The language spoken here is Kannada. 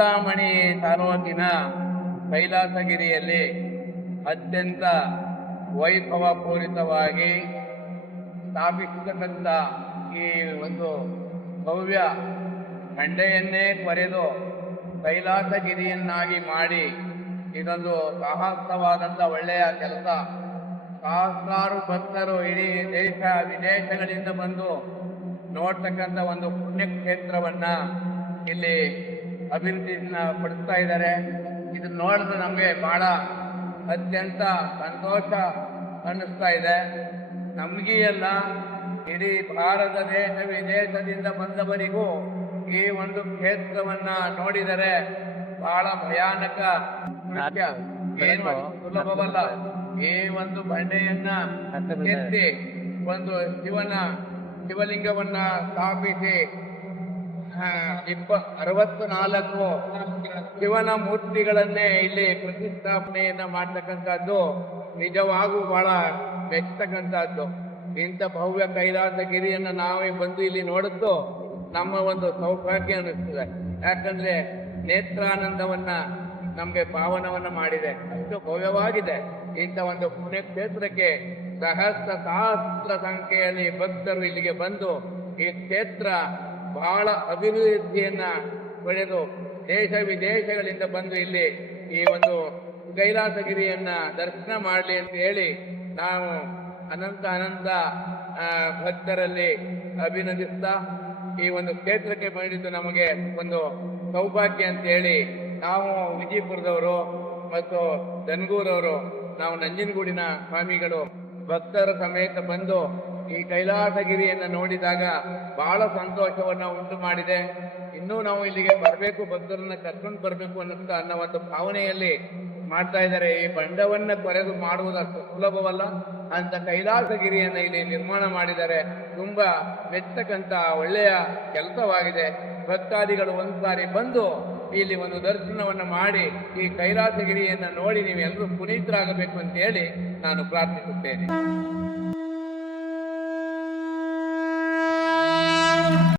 ಚಿಂತಾಮಣಿ ತಾಲೂಕಿನ ಕೈಲಾಸಗಿರಿಯಲ್ಲಿ ಅತ್ಯಂತ ವೈಭವಪೂರಿತವಾಗಿ ಸ್ಥಾಪಿಸತಕ್ಕಂಥ ಈ ಒಂದು ಭವ್ಯ ಖಂಡೆಯನ್ನೇ ಕೊರೆದು ಕೈಲಾಸಗಿರಿಯನ್ನಾಗಿ ಮಾಡಿ ಇದೊಂದು ಸಾಹಸವಾದಂಥ ಒಳ್ಳೆಯ ಕೆಲಸ. ಸಹಸ್ರಾರು ಭಕ್ತರು ಇಡೀ ದೇಶ ವಿದೇಶಗಳಿಂದ ಬಂದು ನೋಡ್ತಕ್ಕಂಥ ಒಂದು ಪುಣ್ಯಕ್ಷೇತ್ರವನ್ನು ಇಲ್ಲಿ ಅಭಿವೃದ್ಧಿನ ಪಡಿಸ್ತಾ ಇದ್ದಾರೆ. ಇದನ್ನ ನೋಡಿದ್ರೆ ನಮಗೆ ಬಹಳ ಅತ್ಯಂತ ಸಂತೋಷ ಅನ್ನಿಸ್ತಾ ಇದೆ. ನಮಗೆ ಅಲ್ಲ ಇಡೀ ಭಾರತ ದೇಶ ವಿದೇಶದಿಂದ ಬಂದವರಿಗೂ ಈ ಒಂದು ಕ್ಷೇತ್ರವನ್ನ ನೋಡಿದರೆ ಬಹಳ ಭಯಾನಕ. ಏನು ಸುಲಭವಲ್ಲ. ಈ ಒಂದು ಬಂಡೆಯನ್ನ ಎತ್ತಿ ಒಂದು ಶಿವನ ಶಿವಲಿಂಗವನ್ನ ಸ್ಥಾಪಿಸಿ ಇಪ್ಪ ಅರವತ್ತು ನಾಲ್ಕು ಶಿವನ ಮೂರ್ತಿಗಳನ್ನೇ ಇಲ್ಲಿ ಪ್ರತಿಷ್ಠಾಪನೆಯನ್ನ ಮಾಡ್ತಕ್ಕಂಥದ್ದು ನಿಜವಾಗೂ ಬಹಳ ಮೆಚ್ಚತಕ್ಕಂಥದ್ದು ಇಂಥ ಭವ್ಯ ಕೈಲಾಸಗಿರಿಯನ್ನ ನಾವೇ ಬಂದು ಇಲ್ಲಿ ನೋಡಿದ್ದು ನಮ್ಮ ಒಂದು ಸೌಭಾಗ್ಯ ಅನ್ನಿಸ್ತದೆ. ಯಾಕಂದ್ರೆ ನೇತ್ರಾನಂದವನ್ನ ನಮಗೆ ಪಾವನವನ್ನ ಮಾಡಿದೆ. ಅಷ್ಟು ಭವ್ಯವಾಗಿದೆ. ಇಂಥ ಒಂದು ಪುಣ್ಯಕ್ಷೇತ್ರಕ್ಕೆ ಸಹಸ್ರ ಸಹಸ್ರ ಸಂಖ್ಯೆಯಲ್ಲಿ ಭಕ್ತರು ಇಲ್ಲಿಗೆ ಬಂದು ಈ ಕ್ಷೇತ್ರ ಬಹಳ ಅಭಿವೃದ್ಧಿಯನ್ನು ಪಡೆದು ದೇಶ ವಿದೇಶಗಳಿಂದ ಬಂದು ಇಲ್ಲಿ ಈ ಒಂದು ಕೈಲಾಸಗಿರಿಯನ್ನು ದರ್ಶನ ಮಾಡಲಿ ಅಂತ ಹೇಳಿ ನಾವು ಅನಂತ ಅನಂತ ಭಕ್ತರಲ್ಲಿ ಅಭಿನಂದಿಸ್ತಾ ಈ ಒಂದು ಕ್ಷೇತ್ರಕ್ಕೆ ಬಂದಿದ್ದು ನಮಗೆ ಒಂದು ಸೌಭಾಗ್ಯ ಅಂತ ಹೇಳಿ ನಾವು ವಿಜಯಪುರದವರು ಮತ್ತು ದನ್ಗೂರವರು ನಾವು ನಂಜನಗೂಡಿನ ಸ್ವಾಮಿಗಳು ಭಕ್ತರ ಸಮೇತ ಬಂದು ಈ ಕೈಲಾಸಗಿರಿಯನ್ನು ನೋಡಿದಾಗ ಬಹಳ ಸಂತೋಷವನ್ನು ಉಂಟು ಮಾಡಿದೆ. ಇನ್ನೂ ನಾವು ಇಲ್ಲಿಗೆ ಬರಬೇಕು, ಭಕ್ತರನ್ನು ಕರ್ಕೊಂಡು ಬರಬೇಕು ಅನ್ನೋ ಅನ್ನೋ ಒಂದು ಭಾವನೆಯಲ್ಲಿ ಮಾಡ್ತಾ ಇದ್ದಾರೆ. ಈ ಬಂಡವನ್ನ ಕೊರೆದು ಮಾಡುವುದಷ್ಟು ಸುಲಭವಲ್ಲ. ಅಂತ ಕೈಲಾಸಗಿರಿಯನ್ನು ಇಲ್ಲಿ ನಿರ್ಮಾಣ ಮಾಡಿದರೆ ತುಂಬಾ ಮೆಚ್ಚತಕ್ಕಂತ ಒಳ್ಳೆಯ ಕೆಲಸವಾಗಿದೆ. ಭಕ್ತಾದಿಗಳು ಒಂದ್ಸಾರಿ ಬಂದು ಇಲ್ಲಿ ಒಂದು ದರ್ಶನವನ್ನು ಮಾಡಿ ಈ ಕೈಲಾಸಗಿರಿಯನ್ನು ನೋಡಿ ನೀವೆಲ್ಲರೂ ಪುನೀತರಾಗಬೇಕು ಅಂತ ಹೇಳಿ ನಾನು ಪ್ರಾರ್ಥಿಸುತ್ತೇನೆ.